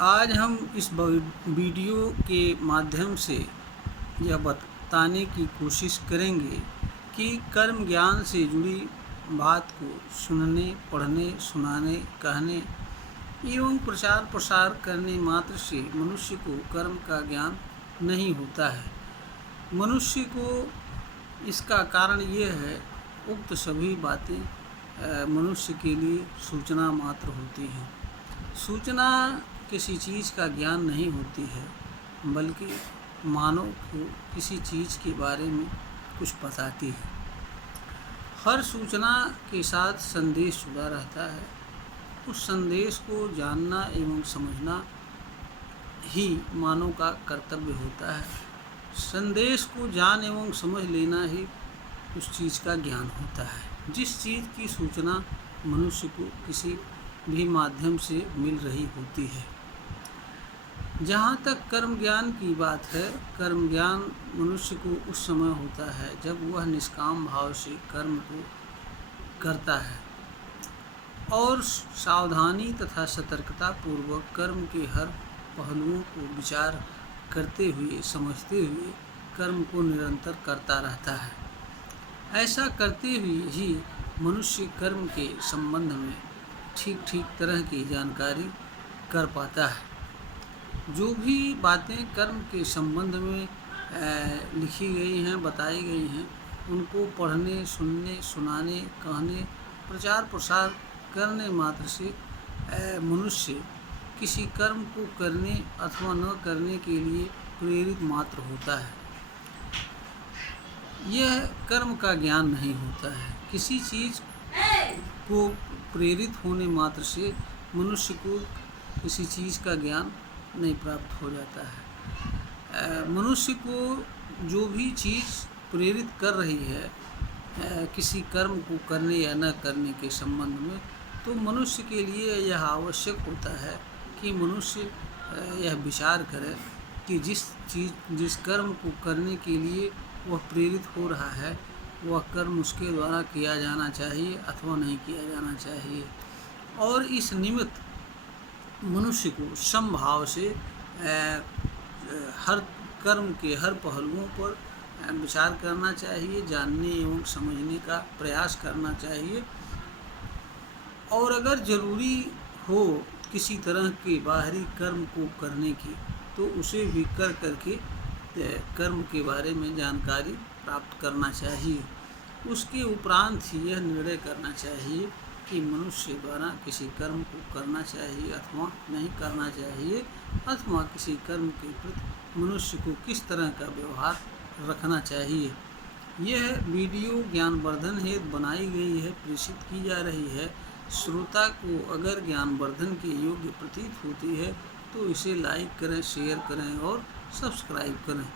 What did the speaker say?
आज हम इस वीडियो के माध्यम से यह बताने की कोशिश करेंगे कि कर्म ज्ञान से जुड़ी बात को सुनने, पढ़ने, सुनाने, कहने एवं प्रचार प्रसार करने मात्र से मनुष्य को कर्म का ज्ञान नहीं होता है। मनुष्य को इसका कारण ये है, उक्त सभी बातें मनुष्य के लिए सूचना मात्र होती हैं। सूचना किसी चीज़ का ज्ञान नहीं होती है, बल्कि मानव को किसी चीज़ के बारे में कुछ बताती है। हर सूचना के साथ संदेश जुड़ा रहता है। उस संदेश को जानना एवं समझना ही मानव का कर्तव्य होता है। संदेश को जान एवं समझ लेना ही उस चीज़ का ज्ञान होता है। जिस चीज़ की सूचना मनुष्य को किसी भी माध्यम से मिल रही होती है। जहाँ तक कर्म ज्ञान की बात है, कर्म ज्ञान मनुष्य को उस समय होता है जब वह निष्काम भाव से कर्म को करता है और सावधानी तथा सतर्कता पूर्वक कर्म के हर पहलुओं को विचार करते हुए, समझते हुए कर्म को निरंतर करता रहता है। ऐसा करते हुए ही मनुष्य कर्म के संबंध में ठीक तरह की जानकारी कर पाता है। जो भी बातें कर्म के संबंध में लिखी गई हैं, बताई गई हैं, उनको पढ़ने, सुनने, सुनाने, कहने, प्रचार प्रसार करने मात्र से मनुष्य किसी कर्म को करने अथवा न करने के लिए प्रेरित मात्र होता है। यह कर्म का ज्ञान नहीं होता है। किसी चीज़ को प्रेरित होने मात्र से मनुष्य को किसी चीज़ का ज्ञान नहीं प्राप्त हो जाता है। मनुष्य को जो भी चीज़ प्रेरित कर रही है किसी कर्म को करने या न करने के संबंध में, तो मनुष्य के लिए यह आवश्यक होता है कि मनुष्य यह विचार करे कि जिस कर्म को करने के लिए वह प्रेरित हो रहा है, वह कर्म उसके द्वारा किया जाना चाहिए अथवा नहीं किया जाना चाहिए। और इस निमित्त मनुष्य को समभाव से हर कर्म के हर पहलुओं पर विचार करना चाहिए, जानने एवं समझने का प्रयास करना चाहिए। और अगर ज़रूरी हो किसी तरह के बाहरी कर्म को करने की, तो उसे भी करके कर्म के बारे में जानकारी प्राप्त करना चाहिए। उसके उपरांत ही यह निर्णय करना चाहिए कि मनुष्य द्वारा किसी कर्म को करना चाहिए अथवा नहीं करना चाहिए, अथवा किसी कर्म के प्रति मनुष्य को किस तरह का व्यवहार रखना चाहिए। यह वीडियो ज्ञानवर्धन हेतु बनाई गई है, प्रेषित की जा रही है। श्रोता को अगर ज्ञानवर्धन के योग्य प्रतीत होती है तो इसे लाइक करें, शेयर करें और सब्सक्राइब करें।